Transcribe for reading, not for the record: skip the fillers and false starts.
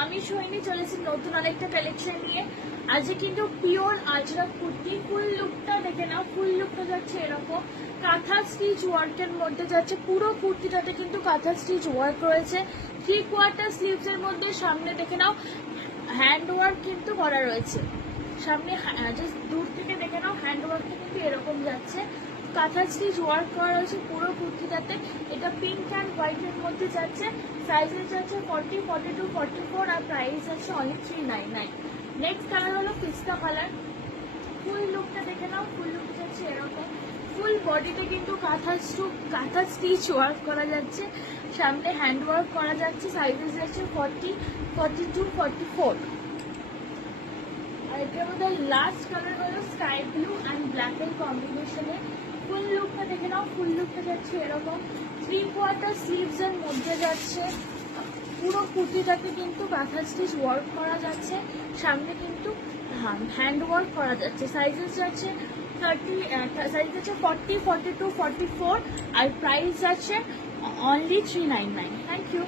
আমি সোহিনী চলেছি নতুন আরেকটা কালেকশন নিয়ে। আজকে কিন্তু পিওর আজরাক কুর্তি, ফুল লুকটা দেখে নাও। ফুল লুকটা যাচ্ছে এরকম কাঁথা স্টিচ ওয়ার্কের মধ্যে যাচ্ছে। পুরো কুর্তিটাতে কিন্তু কাঁথা স্টিচ ওয়ার্ক রয়েছে। 3/4 স্লিভস এর মধ্যে সামনে দেখে নাও হ্যান্ড ওয়ার্ক কিন্তু করা রয়েছে। সামনে জাস্ট দূর থেকে দেখে নাও হ্যান্ড ওয়ার্কটা কিন্তু এরকম যাচ্ছে। কাঁথা স্টিচ ওয়ার্ক করা রয়েছে পুরো কুর্তিটাতে। এটা পিঙ্ক অ্যান্ড হোয়াইটের মধ্যে যাচ্ছে। সাইজেস যাচ্ছে 40, 42, 44 আর প্রাইস আছে অনলি 399। নেক্সট কালার হলো পিস্তা কালার। ফুল লুকটা দেখে নাও। ফুল লুক যাচ্ছে এরকম। ফুল বডিতে কিন্তু কাঁথা স্টিচ ওয়ার্ক করা যাচ্ছে। সামনে হ্যান্ড ওয়ার্ক করা যাচ্ছে। সাইজেস যাচ্ছে 40, 42, 44। আর এটার মধ্যে লাস্ট কালার হলো স্কাই ব্লু অ্যান্ড ব্ল্যাক এর কম্বিনেশনে। ফুল লুকটা দেখে নাও। ফুল লুকটা যাচ্ছে এরকম 3/4 স্লিভস এর মধ্যে যাচ্ছে। পুরো কুর্তিটাতে কিন্তু কাঁথা স্টিচ ওয়ার্ক করা যাচ্ছে। সামনে কিন্তু হ্যান্ড ওয়ার্ক করা যাচ্ছে। সাইজেস যাচ্ছে 40, 42, 44 আর প্রাইস যাচ্ছে অনলি 399। Thank you.